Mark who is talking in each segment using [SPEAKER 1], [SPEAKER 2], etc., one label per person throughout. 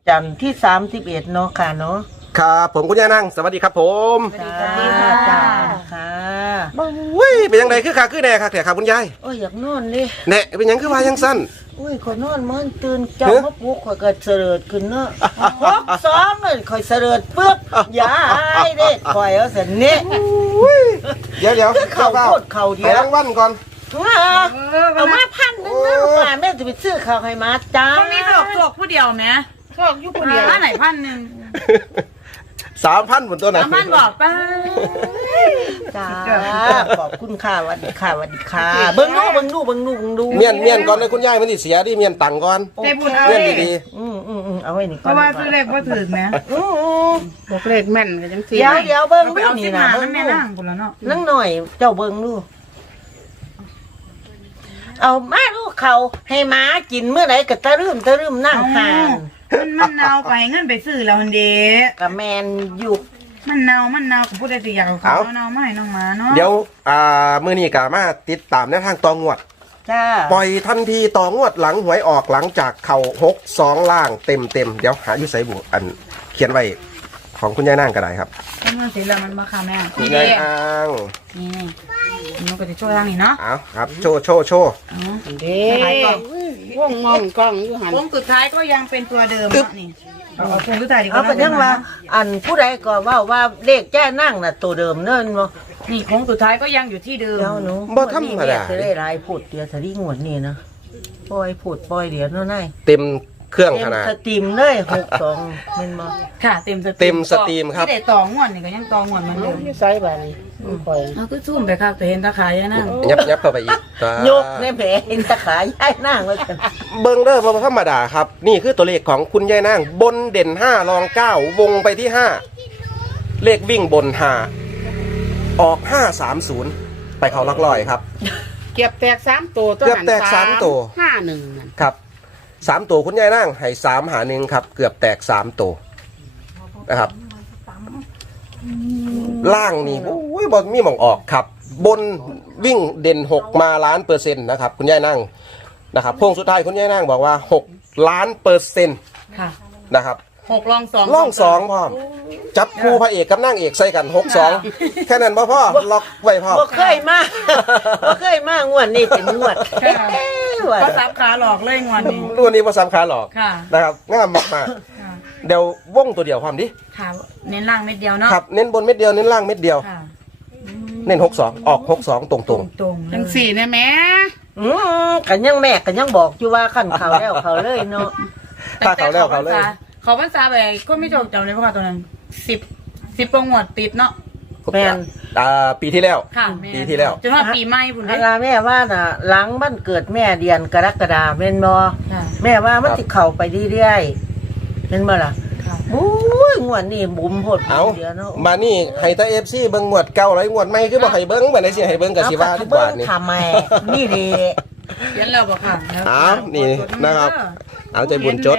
[SPEAKER 1] จันทร์ที่31เนาะค่ะเนาะ
[SPEAKER 2] ครับผมคุณย่านั่งสวัสดีครับผม
[SPEAKER 1] สวัสดีค่ะค่ะ
[SPEAKER 2] เว้ยเป็นยังไงคือขาคือแน่ครับแต่ครับคุณยาย
[SPEAKER 1] โอ้ยอยากนอนดิ
[SPEAKER 2] แน่เป็นยังคือว่ายังสั้น
[SPEAKER 1] อุ้ยข่อยนอนมันตื่นเจ้ามาปลุกข่อยก็เสลิดขึ้นเนาะ6-2เลยข่อยเสลิดปึ๊บยายเด้ข่อยเอาเสร็จนี่
[SPEAKER 2] เดี๋ยว
[SPEAKER 1] เขาโคตรเขาเดียว
[SPEAKER 2] รางวัลก่อน
[SPEAKER 1] เอามา1,000นึงนะว่าแม่จะไปซื้อข้าวให้มาจ้า
[SPEAKER 3] ตรงนี้โศกผู้เดียวไหม
[SPEAKER 1] โศกอยู่ผู้เดียว
[SPEAKER 3] ไหน1,000
[SPEAKER 2] 3,000บนตัวไหน
[SPEAKER 3] 3,000บอกป้า
[SPEAKER 1] จ้าขอบคุณค่ะสวัสดีค่ะสวัสดีค่ะเบิ่งดู
[SPEAKER 2] เมียนก่อนเลยคุณยายมันสิเสียดิเมียนตังก่อน
[SPEAKER 3] เทบุญเอา
[SPEAKER 2] เมียนดี
[SPEAKER 1] เอาไว้นี่ก่อน
[SPEAKER 3] เพราะว่าซื้อเลขว่าถึงนะบอกเลขแม่นก็จังซี่
[SPEAKER 1] เดี๋ยวเบิ่งดู
[SPEAKER 3] นี่นะเบิ่งแม่นั่งพุ่นแล้วเนาะ
[SPEAKER 1] นั่งหน่อยเจ้าเบิ่งดูเอามาลูกเขาให้หมากินเมื่อไหร่ก็ตะรึมนั่งห่าง
[SPEAKER 3] มันเนาไปเงินไปซื้อแล้วหั่นเด้
[SPEAKER 1] กับแมนอยู่
[SPEAKER 3] มันเนาก็พูดได้สิอยากเอาเนามาให้น้องหมาเนาะ
[SPEAKER 2] เดี๋ยวมื้อนี้ก็มาติดตามแนวทางตองวด
[SPEAKER 1] จ้า
[SPEAKER 2] ปล่อยทันทีต่องวดหลังหวยออกหลังจากเข่า62ล่างเต็มเดี๋ยวหาอยู่ไสบุอันเขียนไว้ของคุณยายนางก็ได้ครับ
[SPEAKER 3] เงินสิแล้วมันบ่ค่ะแม่
[SPEAKER 2] คุณยายนาง
[SPEAKER 3] นี่มันก็จะช่วยทางนี้เนาะ
[SPEAKER 2] เอาครับโชว์
[SPEAKER 1] เด้ว่องมองกล้องอยู่หัน
[SPEAKER 3] วงสุดท้ายก็ยังเป็นตัวเดิมเนาะนี่เอาวงสุดท้ายดีกว่า
[SPEAKER 1] เอาไปทั้งว่าอันผู้ใดก็ว่าเลขแจ้นั่งน่ะตัวเดิมเนิ่นบ่
[SPEAKER 3] นี่วงสุดท้ายก็ยังอยู่ที่เดิม
[SPEAKER 1] หนู
[SPEAKER 2] บ่ธรรมดา
[SPEAKER 1] จะได้หลายพูดเดียวถ้าที่งวดนี่นะปล่อยเดี๋ยวเนาะนาย
[SPEAKER 2] เต็มเครื่องขนาด
[SPEAKER 1] สตรีมเลย62แม่นบ่
[SPEAKER 3] ค่ะเต็มสตรีม
[SPEAKER 2] ครับ
[SPEAKER 3] ที่ได้ต่องวดนี่ก็ยังต่องวดเหมือนเดิม
[SPEAKER 1] อยู่ไสบัดนี้ปล่อย
[SPEAKER 3] เอาคือซุ่มไปครับแต่เห็นตาขายยายนั่ง
[SPEAKER 2] ยับเข้าไปอีก
[SPEAKER 1] ยกในแผลเห็นตะขายยายนั่งไว้กัน
[SPEAKER 2] เบิ่งเด้อบ่ธรรมดาครับนี่คือตัวเลขของคุณยายนางบนเด่น5รอง9วงไปที่5เลขวิ่งบน5ออก530ไปเข้าหลักร้อยครับ
[SPEAKER 1] เก็บแตก3ตัว
[SPEAKER 2] เกือบแตก3ตัว
[SPEAKER 1] 51นั่น
[SPEAKER 2] ครับ3ตัวคุณยายนางให้3หา1ครับเกือบแตก3ตัวนะครับล่างนี่โอ้ยบอลมีหม่องออกครับบนวิ่งเด่น6มา1,000,000%นะครับคุณยายนั่งนะครับพวงสุดท้ายคุณยายนั่งบอกว่า6,000,000%
[SPEAKER 3] ค่ะ
[SPEAKER 2] นะครับ
[SPEAKER 3] 6ลอง
[SPEAKER 2] 2พร้อมจับคู่พระเอกกับนางเอกใส่กัน62แค่นั้นพ่อล็อกไว้พ่อ
[SPEAKER 1] บ่เคยมางวดนี้เป็นงวด
[SPEAKER 3] ก็ซับขาหลอกเลยงวดนี้
[SPEAKER 2] รุ่นนี้บ่สำคัญหรอกนะครับงามมากเดี๋ยววงตัวเดียวความดิ
[SPEAKER 3] ค่ะเน้นล่างเม็ดเดียวเนาะ
[SPEAKER 2] ครับเน้นบนเม็ดเดียวเน้นล่างเม็ดเดียวเน้น62ออก62ตรง
[SPEAKER 3] จัง4นะแม่
[SPEAKER 1] กันยังแม่กันยังบอกอยู่ว่าขั้นเขาแล้วเขาเลยเนาะ
[SPEAKER 2] ถ้าเขาแล้วเขาเลย
[SPEAKER 3] เขาภาษาไปก็ไม่จบจำเลยเพราะว่าตอนนั้น10ประงวดติดเนาะ
[SPEAKER 1] แม่น
[SPEAKER 2] ปีที่แล้ว
[SPEAKER 3] ค่ะ
[SPEAKER 2] ปีที่แล้ว
[SPEAKER 3] จนว่าปีใหม่พุ่นเด้
[SPEAKER 1] แม่ว่าน่ะหลังบ้านเกิดแม่เดือนกรกฎาคมแม่นบ่แม่ว่ามันสิเข้าไปเรื่อยๆเห็นบ่ล่ะอุ้ยงวดนี้บุ๋มโพด
[SPEAKER 2] เดี๋ยวเนาะมานี่ให้ตา FC เบิ่งงวดเก่า100งวดใหม่คือบ่ให้เบิ่งบ่ได้สิให้เบิ่งก็สิว่าดีกว่านี่
[SPEAKER 1] ทำไมนี่ดิ
[SPEAKER 3] เขียนแล้วบ่ค่ะ
[SPEAKER 2] นี่นะครับเอาใจบุญจด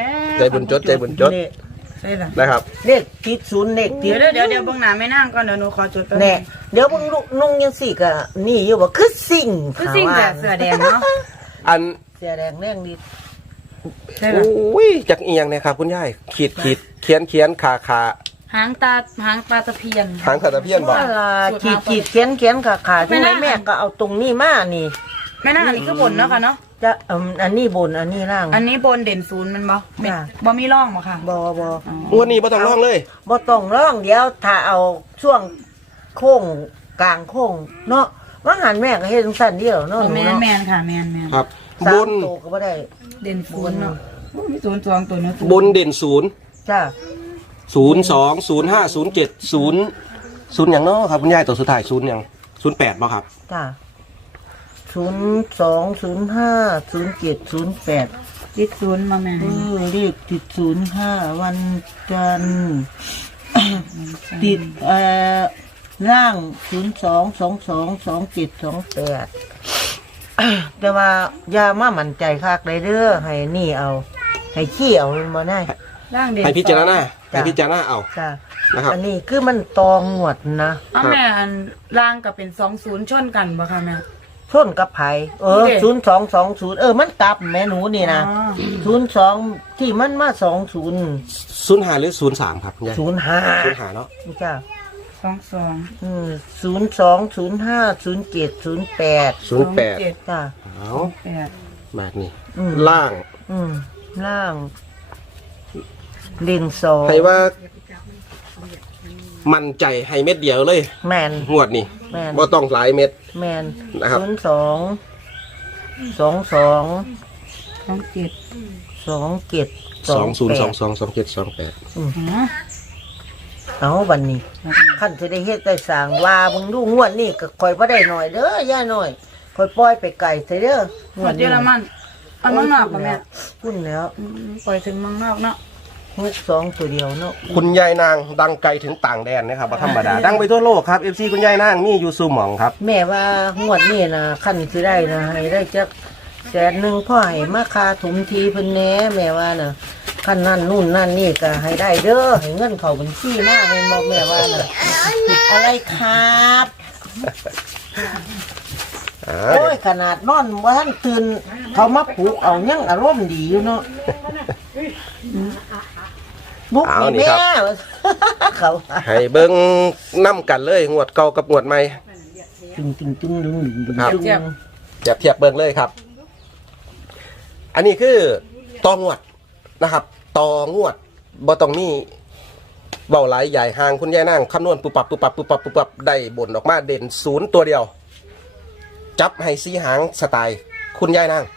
[SPEAKER 2] นะครับ
[SPEAKER 1] เลขติด0เลขติด
[SPEAKER 3] เดี๋ยวเบิ่งหน้าแม่นางก่อนเดี๋ยวหนูขอจดแป๊บนึง
[SPEAKER 1] เดี๋ยวเบิ่งนุ่งจังซี่ก็นี่อยู่ว่าคือสิ่ง
[SPEAKER 3] แต่เสื้อแดงเนาะ
[SPEAKER 2] อัน
[SPEAKER 1] เสื้อแดงแรงดิ
[SPEAKER 2] อุ้ยจากเอียงเนี่ยครับคุณยายขีดเขียนขา
[SPEAKER 3] หางตาตะเพียน
[SPEAKER 2] หางตะเพียนบอก
[SPEAKER 1] ขีดเขียนขาที่แม่ก็เอาตรงนี้มานี่
[SPEAKER 3] แม่นางอันนี้คือบนเนาะค่ะเนาะ
[SPEAKER 1] จะอันนี้บนอันนี้ล่าง
[SPEAKER 3] อันนี้บนเด่น0มันบ่มีร่องบ่ค่ะ
[SPEAKER 1] บ่
[SPEAKER 2] วันนี้บ่ต้องร่องเลย
[SPEAKER 1] บ่ต้องร่องเดี๋ยวถ้าเอาช่วงโค้งกลางโค้งเนาะว่าหันแม่ก็เฮ็ดสั้นเดียวเนาะ
[SPEAKER 3] แม่นค่ะแม่น
[SPEAKER 2] ครับ
[SPEAKER 1] บนโตก็บ่ได้
[SPEAKER 3] เด่น0เนาะมี0 2ตัวเนาะ
[SPEAKER 2] บนเด่น0
[SPEAKER 1] จ้ะ
[SPEAKER 2] 02 05 07 0อย่างเนาะครับคุณยายตัวสุดท้าย0อย่าง08บ่ครับ
[SPEAKER 1] จ้ะ02 05 07 08
[SPEAKER 3] ติด0มาแม่
[SPEAKER 1] เลขติด05วันจันทร์ติดล่าง02 22 27 28แต่ว่าอย่ามามั่นใจคักเลยเด้อให้นี่เอาให้ขี้เอาบ่ได้
[SPEAKER 3] ล่างเด่น
[SPEAKER 2] ให้พิจารณาเอา
[SPEAKER 1] นะครับอันนี้คือมันตองหวดนะ
[SPEAKER 3] แม่อันล่างก็เป็น20ชนกันบ่ค่ะแม่
[SPEAKER 1] ชนกับไผ0220มันกลับแม่หนูนี่นะ02ที่มันมา20
[SPEAKER 2] 05หรือ03ครับคุณยาย
[SPEAKER 1] 05
[SPEAKER 2] 05เนาะ
[SPEAKER 1] จ้า
[SPEAKER 3] 22
[SPEAKER 1] 02050708
[SPEAKER 2] 08
[SPEAKER 1] จ้า
[SPEAKER 2] เอา
[SPEAKER 3] 8
[SPEAKER 2] มากนี่
[SPEAKER 1] อืม
[SPEAKER 2] ล่าง
[SPEAKER 1] ล่างเลนสอง
[SPEAKER 2] ให้ว่ามั่นใจให้เม็ดเดียวเลย
[SPEAKER 1] แมน
[SPEAKER 2] งวดนี่
[SPEAKER 1] แมน
[SPEAKER 2] บ่ต้องหลายเม็ด
[SPEAKER 1] แมน
[SPEAKER 2] นะครับ
[SPEAKER 1] 02
[SPEAKER 2] 20222728
[SPEAKER 1] เอาบันนี้ขั้นจะได้เฮ็ดได้สร้างว่ามึงดูงวดนี่ก็คอยบ่ได้หน่อยเด้อย่าหน่อยคอยปล่อยไปไกลใส่เด้อ
[SPEAKER 3] หมดเยอรมันอันเมืองนอกป่ะแม่
[SPEAKER 1] พุ่นแล้ว
[SPEAKER 3] ปล่อยถึงเมืองนอกเนาะ
[SPEAKER 1] 62ตัวเดียวเนาะ
[SPEAKER 2] คุณยายนางดังไกลถึงต่างแดนนะครับบ่ธรรมดา ดังไปทั่วโลกครับ FC คุณยายนางนี่อยู่สู่หม่องครับ
[SPEAKER 1] แม่ว่างวดนี้นะขั้นสิได้นะให้ได้จัก100,000พ่อให้มาคาถมทีเพิ่นแหน่แม่ว่าน่ะขั้นนั่นนู่นนั่นนี่ก็ให้ได้เด้อให้เงินเข้าบัญชีมาแม่นบ่แม่ว่าน่ะผิดอะไรครับ โอ้ยขนาดนอนว่าท่านตื่นเขามาปลุกเอายังอารมณ์ดีอยู่เนาะบุก
[SPEAKER 2] เอา
[SPEAKER 1] นี่
[SPEAKER 2] นี่
[SPEAKER 1] แม่
[SPEAKER 2] ครับ
[SPEAKER 1] เขา
[SPEAKER 2] ให้เบิ่งนํกันเลยงวดเก่ากับงวดใหม่
[SPEAKER 1] ตึงตึงตึงดึงดึงดึง
[SPEAKER 2] ครับ
[SPEAKER 1] ดึง
[SPEAKER 2] เทียบเบิ่งเลยครับ อันนี้คือต่องวดนะครับต่องวดบ่ต้องมีเว้าหลายใหญ่ห่างคุณยายนางคำนวณปุบปับปุบปับปุบปับปุบปับได้บนออกมาเด่น0ตัวเดียว จับให้สีหางสไตล์คุณยายนาง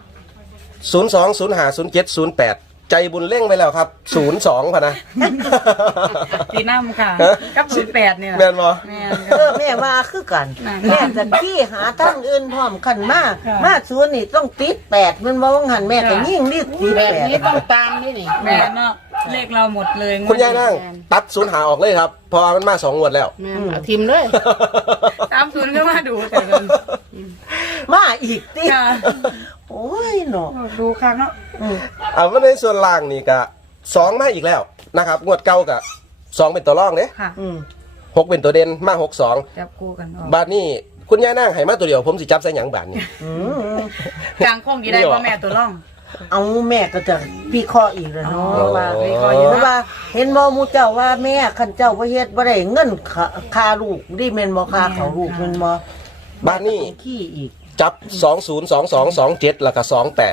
[SPEAKER 2] 02050708ใจบุญเร่งไปแล้วครับ02พะนะ
[SPEAKER 3] ปีหน้ามึงค่ะกับ08เนี่ย
[SPEAKER 2] แม่นบ่
[SPEAKER 3] แม่นครับ
[SPEAKER 1] แม่ว่าคือกัน
[SPEAKER 3] นั่น
[SPEAKER 1] แม่จะที่หาทางอื่นพร้อมกันมา
[SPEAKER 3] ค่ะ
[SPEAKER 1] มาศูนย์นี่ต้องติด8มันบ่ว่าหันแม่ก็ยิ่งรีบติด
[SPEAKER 4] แบบนี้ต้อง
[SPEAKER 1] 8
[SPEAKER 4] ตามนี่นี่
[SPEAKER 3] แม่เนาะเลขเราหมดเลย
[SPEAKER 2] คุณยายนางตัด0หาออกเลยครับเพราะว่ามันมา2งวดแล้ว
[SPEAKER 4] แม่เอาทิมเลย
[SPEAKER 3] 30ก็มาดูแต่เดิน
[SPEAKER 1] มาอีกติ
[SPEAKER 3] ค่ะ
[SPEAKER 1] โอ้ยเนาะ
[SPEAKER 3] ดูครั้งเนาะ
[SPEAKER 2] เอามาในส่วนล่างนี่ก็2มาอีกแล้วนะครับงวดเก่าก็2เป็นตัวรองเด้
[SPEAKER 3] ค่ะ
[SPEAKER 2] 6เป็นตัวเด่นมา62
[SPEAKER 3] จับคู่กันออก
[SPEAKER 2] บาทนี้คุณยายนางให้มาตัวเดียวผมสิจับใส่หยังบาทนี้
[SPEAKER 1] อืม
[SPEAKER 3] กลางโค้งกี่ได้พ่อแม่ตัวร่อง
[SPEAKER 1] เอาแม่ก็จะพี่ข้ออีกแล้วเนาะ
[SPEAKER 3] อ๋อ
[SPEAKER 1] ว่า
[SPEAKER 3] วิเคราะห์อยู่
[SPEAKER 1] เพราะว่าเห็นบ่หมู่เจ้าว่าแม่คันเจ้าบ่เฮ็ดบ่ได้เงินค่าลูกดิแม่นบ่ค่าเขาลูกแม่นบ่
[SPEAKER 2] บาทนี้
[SPEAKER 1] ขี้อีก
[SPEAKER 2] จับ202227แล้วก็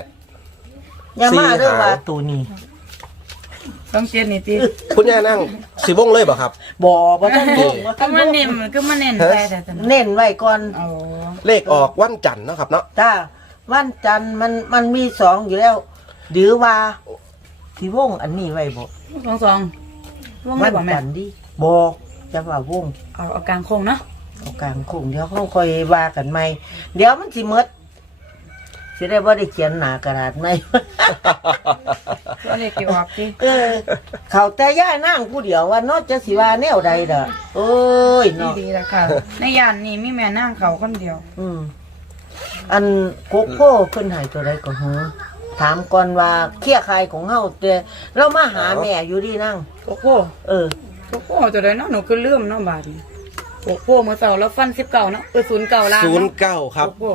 [SPEAKER 2] 28
[SPEAKER 1] อย่ามาเด้อ
[SPEAKER 2] สี่หา
[SPEAKER 1] ว่าตัวนี้
[SPEAKER 3] ต้องเจ็ดนี่ตี
[SPEAKER 2] คุณยายนางสิวงเลยบ่ครับ
[SPEAKER 1] บ่ทันลงบ่
[SPEAKER 3] ก็
[SPEAKER 1] ทันล
[SPEAKER 3] มัน
[SPEAKER 1] ง
[SPEAKER 3] เน้นก็มันเน้นไปแต่ตอนนั้น
[SPEAKER 1] เน้นไว้ก่อน
[SPEAKER 3] เอา
[SPEAKER 2] เลขออกวันจันทร์เนาะครับเนาะ
[SPEAKER 1] จ้าวันจันทร์มันมีสองอยู่แล้วหรือว่าที่วงอันนี้ไว้บ่
[SPEAKER 3] สองว่าง
[SPEAKER 1] วั
[SPEAKER 3] ไม่
[SPEAKER 1] น
[SPEAKER 3] บอกแม่
[SPEAKER 1] จันทร์ดิบ่จะว่าวง
[SPEAKER 3] เอากลางโค้งเนาะ
[SPEAKER 1] เอากลางโคงเดี๋ยวเขาค่อยว่ากันใหม่เดี๋ยวมันสิหมดสิได้บ่ได้เขียนหน้ากระดาษใหม่
[SPEAKER 3] ก็เลยเกี่ยวกับที่
[SPEAKER 1] เขาแต่ย่านั่งผู้เดียวว่านอกจะสิว่าแนวใดเด้อเอ้ยเนาะ
[SPEAKER 3] ดีแล้วค่ะ ในยานนี่มีแม่นั่งเขาคนเดียว
[SPEAKER 1] อันโกโก้เพิ่นให้ตัวใดก็หือถามก่อนว่าเครียดใครของเฮาแต่เรามาหาแม่อยู่ดีนั่ง
[SPEAKER 3] โอ้โห
[SPEAKER 1] เออ
[SPEAKER 3] โอ้โหตัวใดเนาะหนูก็เลื่อมเนาะบาทนี้โอ้โหเมื่อเสาร์แล้วฟัน19เนาะ09ล้าน
[SPEAKER 2] 09ครับ
[SPEAKER 3] โอ้โห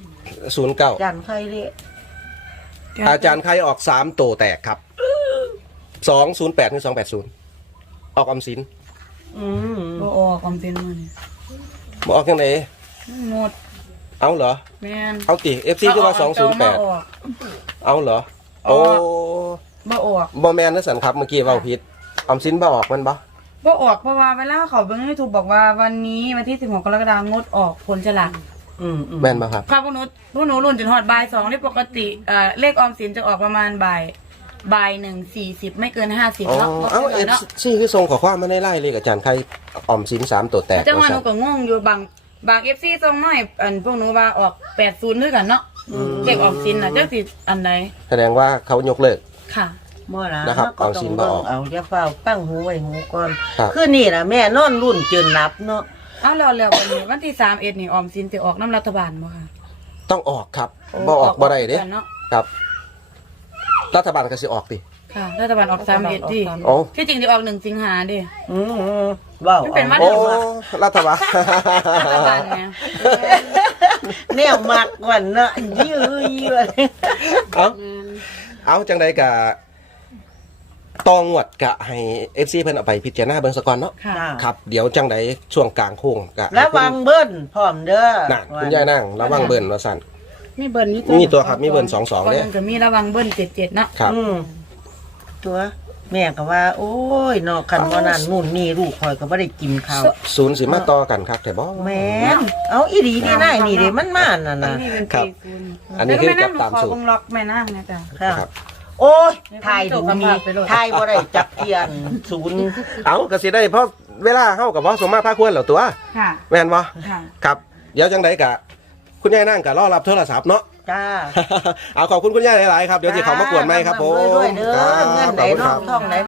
[SPEAKER 2] 09
[SPEAKER 1] จานใครเรียก
[SPEAKER 2] อาจารย์ใครออก3โตแตกครับ208ถึง280ออกออมสิน
[SPEAKER 3] บ่ออกความเป็นมาเนี่ย
[SPEAKER 2] บ่ออกจังได๋
[SPEAKER 3] หมด
[SPEAKER 2] เอาเหรอ
[SPEAKER 3] แม่น
[SPEAKER 2] เอาติ FC คือว่า
[SPEAKER 3] บ่ออก
[SPEAKER 2] 208เอาเหรอ
[SPEAKER 3] อ
[SPEAKER 2] โอ้
[SPEAKER 3] อก บ่ออก
[SPEAKER 2] บ่แม่นนะสันครับเมื่อกี้เว้าผิดออมสินบ่ออกมันบ่
[SPEAKER 3] บ่ออกเพราะว่าเวลาเขาเบิ่งใน YouTube บอกว่าวันนี้วันที่16กรกฎาคมงดออกผลฉลาก
[SPEAKER 2] แม่นบ่ครับ
[SPEAKER 3] ค่ะพวกหนูรุ่นจนฮอดบ่าย2นี่ปกติเลขออมสินจะออกประมาณบ่าย 1:40ไม่เกิน50
[SPEAKER 2] อ๋อ
[SPEAKER 3] เนาะ
[SPEAKER 2] เอา
[SPEAKER 3] เนาะ
[SPEAKER 2] FC คือส่งข้อความมาในไลน์เลยอาจารย์ใครออมสิน3โตแตก
[SPEAKER 3] จังหวะ
[SPEAKER 2] ว่า
[SPEAKER 3] ห
[SPEAKER 2] ซั่
[SPEAKER 3] นู
[SPEAKER 2] น
[SPEAKER 3] ก็งงอยู่บาง FC ส่งมาให้พวกหนูว่าออก80ด้วยกันเนาะเลขออมสินน่ะจังสิอันใด
[SPEAKER 2] แสดงว่าเขายกเลิก
[SPEAKER 3] ค่ะ
[SPEAKER 1] บ่ล่ะ
[SPEAKER 2] นะครับ
[SPEAKER 1] ก็
[SPEAKER 2] เอาสินบ่ออก
[SPEAKER 1] เอาอย่าเฝ้าตั้งหูไว้หูก่อน
[SPEAKER 2] ครับ
[SPEAKER 1] คือนี่ล่ะแม่นอนรุ่นจนหลับเนาะ
[SPEAKER 3] เอาแล้ววันนี้วันที่31นี่ออมสินจะออกน้ำรัฐบาลบ่ค่ะ
[SPEAKER 2] ต้องออกครับบ่ออกบ่ได้เด้
[SPEAKER 3] เนาะ
[SPEAKER 2] ครับ รัฐบาลก็สิออกติ
[SPEAKER 3] ค่ะรัฐบาลออก31ดิ
[SPEAKER 2] โอ้
[SPEAKER 3] ที่จริงจะออก1สิงหาดิ
[SPEAKER 1] อืมเว้า
[SPEAKER 3] มันเป็น
[SPEAKER 1] เอา
[SPEAKER 3] วัด
[SPEAKER 2] โอ้รัฐบาล
[SPEAKER 3] รัฐบาลไง
[SPEAKER 1] แนวมากกว่าเนาะยื้อ
[SPEAKER 2] เอาจังใดกะตองวดกะให้ FC เพิ่นเอาไปพิจารณาเบิ่งซะก่อนเนาะ
[SPEAKER 3] ค่ะ
[SPEAKER 2] ครับเดี๋ยวจังใดช่วงกลางโค้งกะ
[SPEAKER 1] ระวังเบิ้ลพร้อมเด้อ
[SPEAKER 2] น่ะคุณยายนั่งระวังเบิ่นว่าซั่น
[SPEAKER 3] มีเบิ้ลอยู่
[SPEAKER 2] มีตัวครับมีเบิ่น22
[SPEAKER 3] ก็
[SPEAKER 2] เด้
[SPEAKER 3] ยังก็มีระวังเบิ้ล77เนาะ
[SPEAKER 2] ครับ
[SPEAKER 1] ตัวแม่ก็ว่า โอ้ยเนาะคันว่านั่นนู่นนี่ลูกข่อยก็บ่ได้กินข้าว
[SPEAKER 2] ศูนย์สิมาต่อกันครับแต่บ่
[SPEAKER 1] แม่นเอาอีหลีนี่นายนี่เด้มันมาน่ะ
[SPEAKER 3] อัน
[SPEAKER 1] นะ
[SPEAKER 3] นี้เป็น
[SPEAKER 2] ครับ
[SPEAKER 3] ปีคูณ
[SPEAKER 2] อันนี้คือจับตามสูตร
[SPEAKER 3] แล้วก็แม่น้ำหนูขอวงล็อกแม่น้ำนะจ๊ะ
[SPEAKER 1] ค่ะ
[SPEAKER 2] ครับ
[SPEAKER 1] โอ้ยถ่ายดูนี่ถ่ายบ่ได้จับเทียนศูนย์
[SPEAKER 2] เอาก็สิได้เพราะเวลาเฮากับบ่สมมาพาควรแล้วตัว
[SPEAKER 3] ค่ะ
[SPEAKER 2] แม่นบ่
[SPEAKER 3] ค่ะ
[SPEAKER 2] ครับเดี๋ยวจังใดกะคุณยายนั่งกะรอรับโทรศัพท์เนาะ
[SPEAKER 1] จ้า
[SPEAKER 2] เอาขอบคุณคุณยายหลายๆครับเดี๋ยวสิเขามากวนไหมครับผม
[SPEAKER 1] ด้วยเด้อเงินไหน
[SPEAKER 2] ขอบคุณ
[SPEAKER 1] น้
[SPEAKER 2] ค
[SPEAKER 1] อ
[SPEAKER 2] รั
[SPEAKER 1] ง
[SPEAKER 2] บ
[SPEAKER 1] ท่องไหน